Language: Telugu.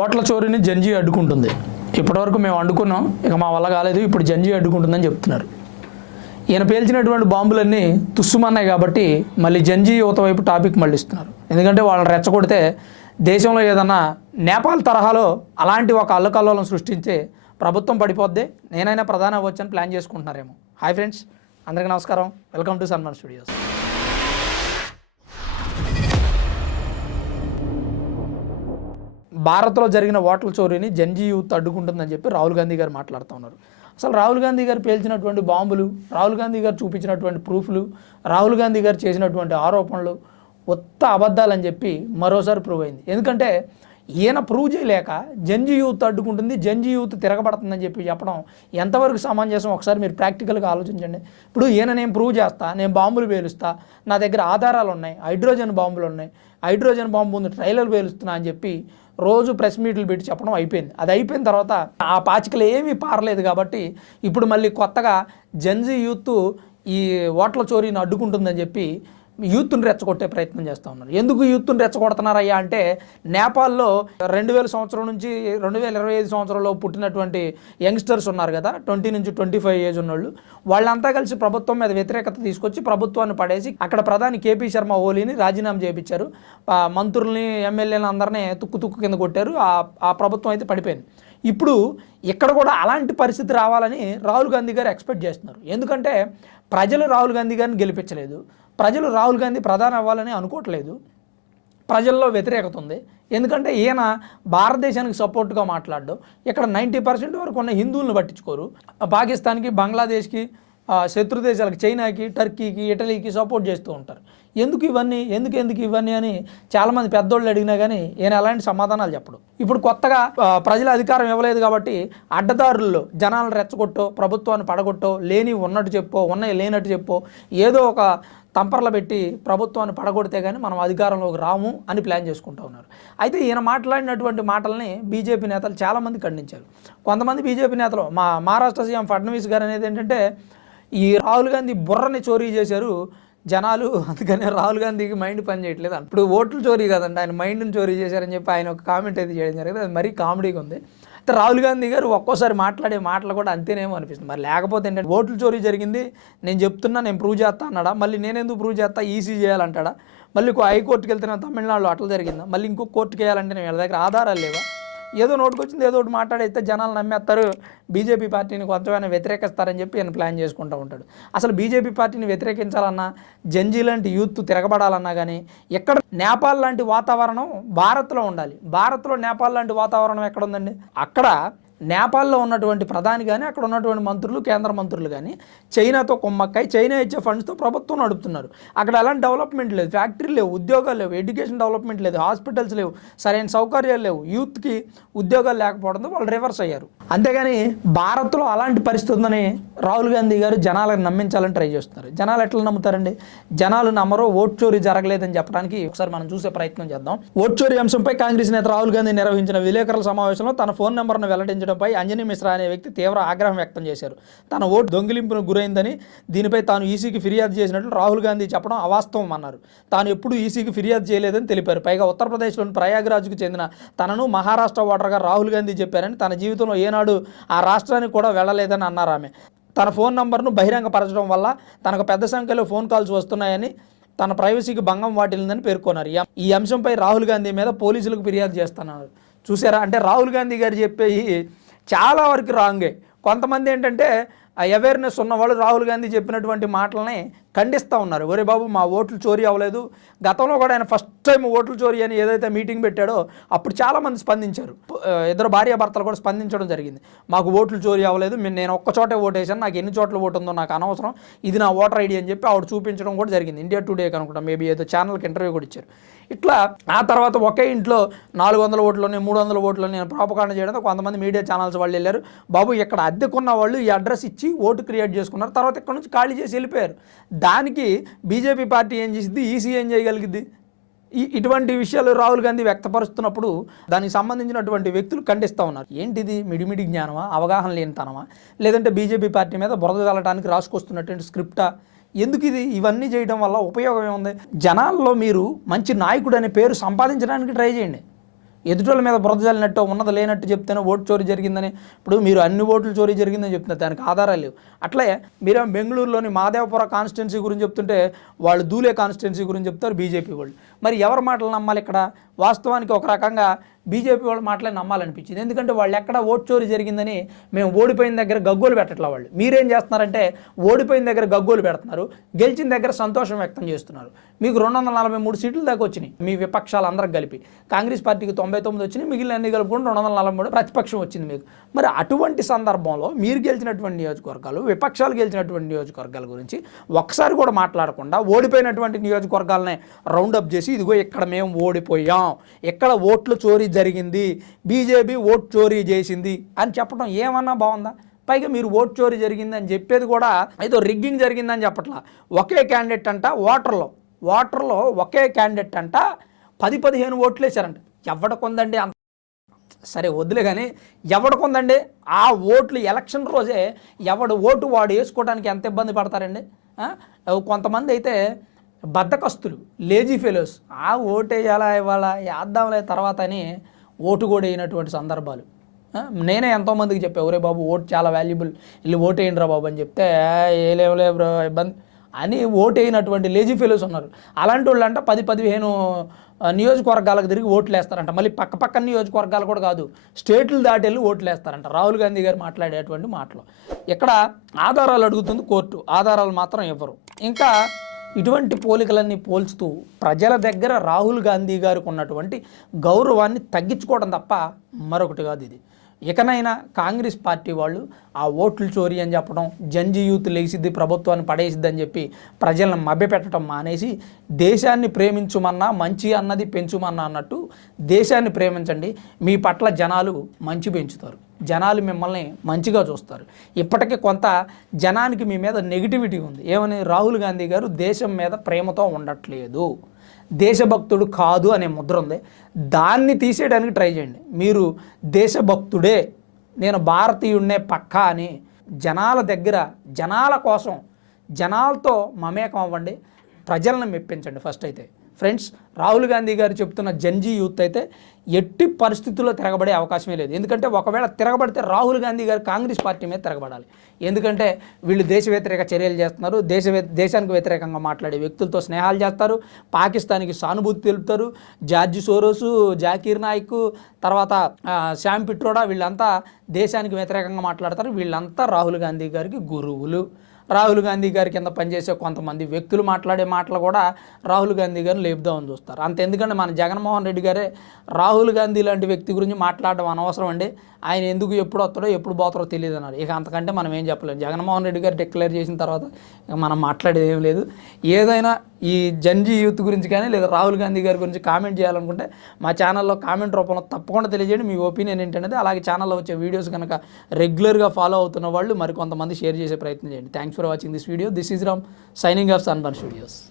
ఓట్ల చోరీని జంజీ అడ్డుకుంటుంది. ఇప్పటివరకు మేము అడ్డుకున్నాం. ఇక మా వల్ల కాలేదు. ఇప్పుడు జంజీ అడ్డుకుంటుందని చెప్తున్నారు. ఈయన పేల్చినటువంటి బాంబులన్నీ తుస్సుమన్నాయి కాబట్టి మళ్ళీ జంజీ యువత వైపు టాపిక్ మళ్ళిస్తున్నారు. ఎందుకంటే వాళ్ళని రెచ్చగొడితే దేశంలో ఏదన్నా నేపాల్ తరహాలో అలాంటి ఒక అల్లకల్లోలం సృష్టించే ప్రభుత్వం పడిపోద్ది. నేనైనా ప్రధాన అవ్వచ్చని ప్లాన్ చేసుకుంటున్నారేమో. Hi friends. అందరికీ నమస్కారం. Welcome to Sanman studios. భారత్లో జరిగిన ఓట్ల చోరీని జంజీ యూత్ అడ్డుకుంటుందని చెప్పి రాహుల్ గాంధీ గారు మాట్లాడుతూ ఉన్నారు. అసలు రాహుల్ గాంధీ గారు పేల్చినటువంటి బాంబులు రాహుల్ గాంధీ గారు చూపించినటువంటి ప్రూఫ్లు రాహుల్ గాంధీ గారు చేసినటువంటి ఆరోపణలు ఉత్త అబద్ధాలని చెప్పి మరోసారి ప్రూవ్ అయింది. ఎందుకంటే ఈయన ప్రూవ్ చేయలేక జంజీ యూత్ అడ్డుకుంటుంది జంజీ యూత్ తిరగబడుతుందని చెప్పి చెప్పడం ఎంతవరకు సమంజసం? ఒకసారి మీరు ప్రాక్టికల్గా ఆలోచించండి. ఇప్పుడు ఈయన నేను ప్రూవ్ చేస్తా నేను బాంబులు పేలుస్తా నా దగ్గర ఆధారాలు ఉన్నాయి హైడ్రోజన్ బాంబులు ఉన్నాయి హైడ్రోజన్ బాంబు ఉంది ట్రైలర్ పేలుస్తున్నా అని చెప్పి రోజు ప్రెస్ మీట్లు పెట్టి చెప్పడం అయిపోయింది. అది అయిపోయిన తర్వాత ఆ పాచికలు ఏమీ పారలేదు కాబట్టి ఇప్పుడు మళ్ళీ కొత్తగా జంజీ యూత్ ఈ ఓట్ల చోరీని అడ్డుకుంటుందని చెప్పి యూత్ని రెచ్చగొట్టే ప్రయత్నం చేస్తూ ఉన్నారు. ఎందుకు యూత్ని రెచ్చగొడుతున్నారయ్యా అంటే నేపాల్లో రెండు వేల సంవత్సరం నుంచి రెండు వేల ఇరవై ఐదు సంవత్సరంలో పుట్టినటువంటి యంగ్స్టర్స్ ఉన్నారు కదా ట్వంటీ నుంచి ట్వంటీ ఫైవ్ ఏజ్ ఉన్నోళ్ళు. వాళ్ళంతా కలిసి ప్రభుత్వం మీద వ్యతిరేకత తీసుకొచ్చి ప్రభుత్వాన్ని పడేసి అక్కడ ప్రధాని కేపీ శర్మ ఓలీని రాజీనామా చేయించారు మంత్రుల్ని ఎమ్మెల్యేలను అందరినీ తుక్కు తుక్కు కింద కొట్టారు. ఆ ప్రభుత్వం అయితే పడిపోయింది. ఇప్పుడు ఇక్కడ కూడా అలాంటి పరిస్థితి రావాలని రాహుల్ గాంధీ గారు ఎక్స్పెక్ట్ చేస్తున్నారు. ఎందుకంటే ప్రజలు రాహుల్ గాంధీ గారిని గెలిపించలేదు. ప్రజలు రాహుల్ గాంధీ ప్రధాని అవ్వాలని అనుకోవట్లేదు. ప్రజల్లో వ్యతిరేకత ఉంది. ఎందుకంటే ఈయన భారతదేశానికి సపోర్ట్గా మాట్లాడడం ఇక్కడ నైంటీ పర్సెంట్ వరకు ఉన్న హిందువులను పట్టించుకోరు. పాకిస్తాన్కి బంగ్లాదేశ్కి శత్రు దేశాలకు చైనాకి టర్కీకి ఇటలీకి సపోర్ట్ చేస్తూ ఉంటారు. ఎందుకు ఇవన్నీ? ఎందుకు ఎందుకు ఇవన్నీ అని చాలామంది పెద్దోళ్ళు అడిగినా కానీ ఈయన ఎలాంటి సమాధానాలు చెప్పడు. ఇప్పుడు కొత్తగా ప్రజల అధికారం ఇవ్వలేదు కాబట్టి అడ్డదారుల్లో జనాలను రెచ్చగొట్టో ప్రభుత్వాన్ని పడగొట్టో లేని ఉన్నట్టు చెప్పో ఉన్నాయి లేనట్టు చెప్పో ఏదో ఒక తంపర్లు పెట్టి ప్రభుత్వాన్ని పడగొడితే కానీ మనం అధికారంలోకి రాము అని ప్లాన్ చేసుకుంటూ ఉన్నారు. అయితే ఈయన మాట్లాడినటువంటి మాటల్ని బీజేపీ నేతలు చాలామంది ఖండించారు. కొంతమంది బీజేపీ నేతలు మా మహారాష్ట్ర సీఎం ఫడ్నవీస్ గారు అనేది ఏంటంటే ఈ రాహుల్ గాంధీ బుర్రని చోరీ చేశారు. జనాలు అందుకని రాహుల్ గాంధీకి మైండ్ పని చేయట్లేదు. ఇప్పుడు ఓట్లు చోరీ కదండి. ఆయన మైండ్ని చోరీ చేశారని చెప్పి ఆయన ఒక కామెంట్ అయితే చేయడం జరిగింది. అది మరీ కామెడీగా ఉంది. అయితే రాహుల్ గాంధీ గారు ఒక్కోసారి మాట్లాడే మాటలు కూడా అంతేనేమో అనిపిస్తుంది. మరి లేకపోతే ఏంటంటే ఓట్లు చోరీ జరిగింది. నేను చెప్తున్నా నేను ప్రూవ్ చేస్తా అన్నాడా? మళ్ళీ నేను ఎందుకు ప్రూవ్ చేస్తా? ఈసీ చేయాలంటాడా? మళ్ళీ ఇంకో హైకోర్టుకి వెళ్తే తమిళనాడులో అట్లా జరిగిందా? మళ్ళీ ఇంకో కోర్టుకి వేయాలంటే నేను వీళ్ళ దగ్గర ఆధారాలు లేవా? ఏదో నోటుకొచ్చింది ఏదో ఒకటి మాట్లాడైతే జనాలు నమ్మేస్తారు. బీజేపీ పార్టీని కొంతమైనా వ్యతిరేకిస్తారని చెప్పి ఆయన ప్లాన్ చేసుకుంటూ ఉంటాడు. అసలు బీజేపీ పార్టీని వ్యతిరేకించాలన్నా జంజీ లాంటి యూత్ తిరగబడాలన్నా కానీ ఎక్కడ నేపాల్ లాంటి వాతావరణం భారత్లో ఉండాలి. భారత్లో నేపాల్ లాంటి వాతావరణం ఎక్కడ ఉందండి? అక్కడ నేపాల్లో ఉన్నటువంటి ప్రధాని కానీ అక్కడ ఉన్నటువంటి మంత్రులు కేంద్ర మంత్రులు కానీ చైనాతో కొమ్మక్కాయి చైనా ఇచ్చే ఫండ్స్తో ప్రభుత్వం నడుపుతున్నారు. అక్కడ ఎలాంటి డెవలప్మెంట్ లేదు. ఫ్యాక్టరీలు లేవు ఉద్యోగాలు లేవు ఎడ్యుకేషన్ డెవలప్మెంట్ లేదు హాస్పిటల్స్ లేవు సరైన సౌకర్యాలు లేవు. యూత్కి ఉద్యోగాలు లేకపోవడంతో వాళ్ళు రివర్స్ అయ్యారు. అంతేగాని భారత్లో అలాంటి పరిస్థితి ఉందని రాహుల్ గాంధీ గారు జనాలను నమ్మించాలని ట్రై చేస్తున్నారు. జనాలు ఎట్లా నమ్ముతారండి? జనాలు నమ్మరు ఓట్ చోరీ జరగలేదని చెప్పడానికి ఒకసారి మనం చూసే ప్రయత్నం చేద్దాం. ఓట్ చోరీ అంశంపై కాంగ్రెస్ నేత రాహుల్ గాంధీ నిర్వహించిన విలేకరుల సమావేశంలో తన ఫోన్ నెంబర్ను వెల్లడించడంపై అంజనీ మిశ్రా అనే వ్యక్తి తీవ్ర ఆగ్రహం వ్యక్తం చేశారు. తన ఓటు దొంగిలింపును గురైందని దీనిపై తాను ఈసీకి ఫిర్యాదు చేసినట్లు రాహుల్ గాంధీ చెప్పడం అవాస్తవం అన్నారు. తాను ఎప్పుడూ ఈసీకి ఫిర్యాదు చేయలేదని తెలిపారు. పైగా ఉత్తరప్రదేశ్లోని ప్రయాగ్రాజ్కు చెందిన తనను మహారాష్ట్ర ఓటర్గా రాహుల్ గాంధీ చెప్పారని తన జీవితంలో ఏనాడు ఆ రాష్ట్రానికి కూడా వెళ్ళలేదని అన్నారు ఆమె. తన ఫోన్ నంబర్ను బహిరంగపరచడం వల్ల తనకు పెద్ద సంఖ్యలో ఫోన్ కాల్స్ వస్తున్నాయని తన ప్రైవసీకి భంగం వాటిల్లిందని పేర్కొన్నారు. ఈ- అంశంపై రాహుల్ గాంధీ మీద పోలీసులకు ఫిర్యాదు చేస్తున్నారు. చూసారా? అంటే రాహుల్ గాంధీ గారు చెప్పేవి చాలా వరకు రాంగే. కొంతమంది ఏంటంటే ఆ అవేర్నెస్ ఉన్నవాళ్ళు రాహుల్ గాంధీ చెప్పినటువంటి మాటలని ఖండిస్తూ ఉన్నారు. ఒరే బాబు మా ఓట్లు చోరీ అవ్వలేదు. గతంలో కూడా ఆయన ఫస్ట్ టైం ఓట్లు చోరీ అని ఏదైతే మీటింగ్ పెట్టాడో అప్పుడు చాలామంది స్పందించారు. ఇద్దరు భార్యాభర్తలు కూడా స్పందించడం జరిగింది. మాకు ఓట్లు చోరీ అవ్వలేదు. నేను ఒక్క చోటే ఓటేసాను నాకు ఎన్ని చోట్ల ఓటు ఉందో నాకు అనవసరం. ఇది నా ఓటర్ ఐడి అని చెప్పి ఆవిడ చూపించడం కూడా జరిగింది. ఇండియా టుడే అనుకుంటా మేబీ ఏదో ఛానల్కి ఇంటర్వ్యూ కూడా ఇచ్చారు. ఇట్లా ఆ తర్వాత ఒకే ఇంట్లో నాలుగు వందల ఓట్లని మూడు వందల ఓట్లని నేను ప్రాపకాండ చేయడంతో కొంతమంది మీడియా ఛానల్స్ వాళ్ళు వెళ్ళారు. బాబు ఇక్కడ అద్దెకున్న వాళ్ళు ఈ అడ్రస్ ఇచ్చి ఓటు క్రియేట్ చేసుకున్నారు. తర్వాత ఇక్కడ నుంచి ఖాళీ చేసి వెళ్ళిపోయారు. దానికి బీజేపీ పార్టీ ఏం చేసింది? ఈసీ ఏం చేయగలిగింది. ఈ ఇటువంటి విషయాలు రాహుల్ గాంధీ వ్యక్తపరుస్తున్నప్పుడు దానికి సంబంధించినటువంటి వ్యక్తులు ఖండిస్తూ ఉన్నారు. ఏంటిది? మిడిమిడి జ్ఞానమా? అవగాహన లేనితనమా? లేదంటే బీజేపీ పార్టీ మీద బురద తలటానికి రాసుకొస్తున్నటువంటి స్క్రిప్టా? ఎందుకు ఇది? ఇవన్నీ చేయడం వల్ల ఉపయోగం ఏముంది? జనాల్లో మీరు మంచి నాయకుడు అనే పేరు సంపాదించడానికి ట్రై చేయండి. ఎదుటోళ్ళ మీద బురద జల్లినట్టు ఉన్నది లేనట్టు చెప్తేనే ఓటు చోరీ జరిగిందని. ఇప్పుడు మీరు అన్ని ఓట్లు చోరీ జరిగిందని చెప్తున్నారు. దానికి ఆధారాలు లేవు. అట్లే మీరు బెంగళూరులోని మాదేవపుర కాన్స్టిట్యున్సీ గురించి చెప్తుంటే వాళ్ళు దూలే కాన్స్టిట్యున్సీ గురించి చెప్తారు బీజేపీ వాళ్ళు. మరి ఎవరి మాటలు నమ్మాలి ఇక్కడ? వాస్తవానికి ఒక రకంగా బీజేపీ వాళ్ళ మాటలే నమ్మాలనిపించింది. ఎందుకంటే వాళ్ళు ఎక్కడ ఓట్ చోరీ జరిగిందని మేము ఓడిపోయిన దగ్గర గగ్గోలు పెట్టట్లా వాళ్ళు. మీరేం చేస్తున్నారంటే ఓడిపోయిన దగ్గర గగ్గోలు పెడుతున్నారు. గెలిచిన దగ్గర సంతోషం వ్యక్తం చేస్తున్నారు. మీకు రెండు వందల నలభై మూడు సీట్లు దాకా వచ్చినాయి. మీ విపక్షాలు అందరికి కలిపి. కాంగ్రెస్ పార్టీకి తొంభై తొమ్మిది వచ్చినాయి. మిగిలిన అన్ని కలుపుకొని రెండు వందల నలభై మూడు ప్రతిపక్షం వచ్చింది మీకు. మరి అటువంటి సందర్భంలో మీరు గెలిచినటువంటి నియోజకవర్గాలు విపక్షాలు గెలిచినటువంటి నియోజకవర్గాల గురించి ఒకసారి కూడా మాట్లాడకుండా ఓడిపోయినటువంటి నియోజకవర్గాలనే రౌండప్ చేసి ఇదిగో ఇక్కడ మేము ఓడిపోయాం. ఇక్కడ ఓట్లు చోరీ జరిగింది. బీజేపీ ఓట్ చోరీ చేసింది అని చెప్పడం ఏమన్నా బాగుందా? పైగా మీరు ఓట్ చోరీ జరిగింది అని చెప్పేది కూడా ఏదో రిగ్గింగ్ జరిగిందని చెప్పట్లా. ఒకే క్యాండిడేట్ అంట ఓటర్లో. ఓటర్లో ఒకే క్యాండిడేట్ అంట పది పదిహేను ఓట్లు వేశారంట. ఎవడకుందండి అంత? సరే వద్దులే కానీ ఎవడకుందండి ఆ ఓట్లు ఎలక్షన్ రోజే ఎవడు ఓటు వాడు వేసుకోవడానికి ఎంత ఇబ్బంది పడతారండి? కొంతమంది అయితే బద్దకస్తులు లేజీ ఫెలోస్ ఆ ఓటు వేయాలా ఇవాళ వేద్దాంలే తర్వాత అని ఓటు కూడా అయినటువంటి సందర్భాలు. నేనే ఎంతోమందికి చెప్పా ఒరే బాబు ఓటు చాలా వాల్యుబుల్ వెళ్ళి ఓటు రా బాబు అని చెప్తే ఏలేవులే బ్రో ఇబ్బంది అని ఓటు లేజీ ఫెలోస్ ఉన్నారు. అలాంటి వాళ్ళు పది పదిహేను నియోజకవర్గాలకు తిరిగి ఓట్లు వేస్తారంట. మళ్ళీ పక్క పక్కన నియోజకవర్గాలు కూడా కాదు స్టేట్లు దాటి వెళ్ళి ఓట్లు వేస్తారంట. రాహుల్ గాంధీ గారు మాట్లాడేటువంటి మాటలు. ఇక్కడ ఆధారాలు అడుగుతుంది కోర్టు. ఆధారాలు మాత్రం ఇవ్వరు. ఇంకా ఇటువంటి పోలికలన్నీ పోల్చుతూ ప్రజల దగ్గర రాహుల్ గాంధీ గారికి ఉన్నటువంటి గౌరవాన్ని తగ్గించుకోవడం తప్ప మరొకటి కాదు ఇది. ఇకనైనా కాంగ్రెస్ పార్టీ వాళ్ళు ఆ ఓట్లు చోరీ అని చెప్పడం జంజి యూత్ లేచిద్ది ప్రభుత్వాన్ని పడేసిద్ది అని చెప్పి ప్రజలను మభ్యపెట్టడం మానేసి దేశాన్ని ప్రేమించుమన్నా మంచి అన్నది పెంచుమన్నా అన్నట్టు దేశాన్ని ప్రేమించండి మీ పట్ల జనాలు మంచి పెంచుతారు. జనాలు మిమ్మల్ని మంచిగా చూస్తారు. ఇప్పటికే కొంత జనానికి మీ మీద నెగిటివిటీ ఉంది. ఏమని? రాహుల్ గాంధీ గారు దేశం మీద ప్రేమతో ఉండట్లేదు. దేశభక్తుడు కాదు అనే ముద్ర ఉంది. దాన్ని తీసేయడానికి ట్రై చేయండి. మీరు దేశభక్తుడే నేను భారతీయుడినే పక్కా అని జనాల దగ్గర జనాల కోసం జనాలతో మమేకం అవ్వండి. ప్రజలను మెప్పించండి ఫస్ట్ అయితే. ఫ్రెండ్స్ రాహుల్ గాంధీ గారు చెప్తున్న జంజీ యూత్ అయితే ఎట్టి పరిస్థితుల్లో తిరగబడే అవకాశమే లేదు. ఎందుకంటే ఒకవేళ తిరగబడితే రాహుల్ గాంధీ గారు కాంగ్రెస్ పార్టీ మీద తిరగబడాలి. ఎందుకంటే వీళ్ళు దేశ వ్యతిరేక చర్యలు చేస్తున్నారు. దేశ వ్య- దేశానికి వ్యతిరేకంగా మాట్లాడే వ్యక్తులతో స్నేహాలు చేస్తారు. పాకిస్తాన్కి సానుభూతి తెలుపుతారు. జార్జి సోరోసు జాకీర్ నాయక్ తర్వాత శ్యామ్ పిట్రోడా వీళ్ళంతా దేశానికి వ్యతిరేకంగా మాట్లాడతారు. వీళ్ళంతా రాహుల్ గాంధీ గారికి గురువులు. రాహుల్ గాంధీ గారి కింద పనిచేసే కొంతమంది వ్యక్తులు మాట్లాడే మాటలు కూడా రాహుల్ గాంధీ గారిని లేపుదామని చూస్తారు. అంత ఎందుకంటే మన జగన్మోహన్ రెడ్డి గారే రాహుల్ గాంధీ లాంటి వ్యక్తి గురించి మాట్లాడడం అనవసరం అండి. ఆయన ఎందుకు ఎప్పుడు వస్తాడో ఎప్పుడు పోతారో తెలియదు అన్నారు. ఇక అంతకంటే మనం ఏం చెప్పలేము జగన్మోహన్ రెడ్డి గారు డిక్లేర్ చేసిన తర్వాత ఇక మనం మాట్లాడేది ఏం లేదు. ఏదైనా ఈ జంజీ యూత్ గురించి కానీ లేదా రాహుల్ గాంధీ గారి గురించి కామెంట్ చేయాలనుకుంటే మా ఛానల్లో కామెంట్ రూపంలో తప్పకుండా తెలియజేయండి. మీ ఒపీనియన్ ఏంటనేది అలాగే ఛానల్లో వచ్చే వీడియోస్ కనుక రెగ్యులర్గా ఫాలో అవుతున్న వాళ్ళు మరి కొంతమంది షేర్ చేసే ప్రయత్నం చేయండి. Thanks for watching this video. This is Ram signing off Sunburn Studios.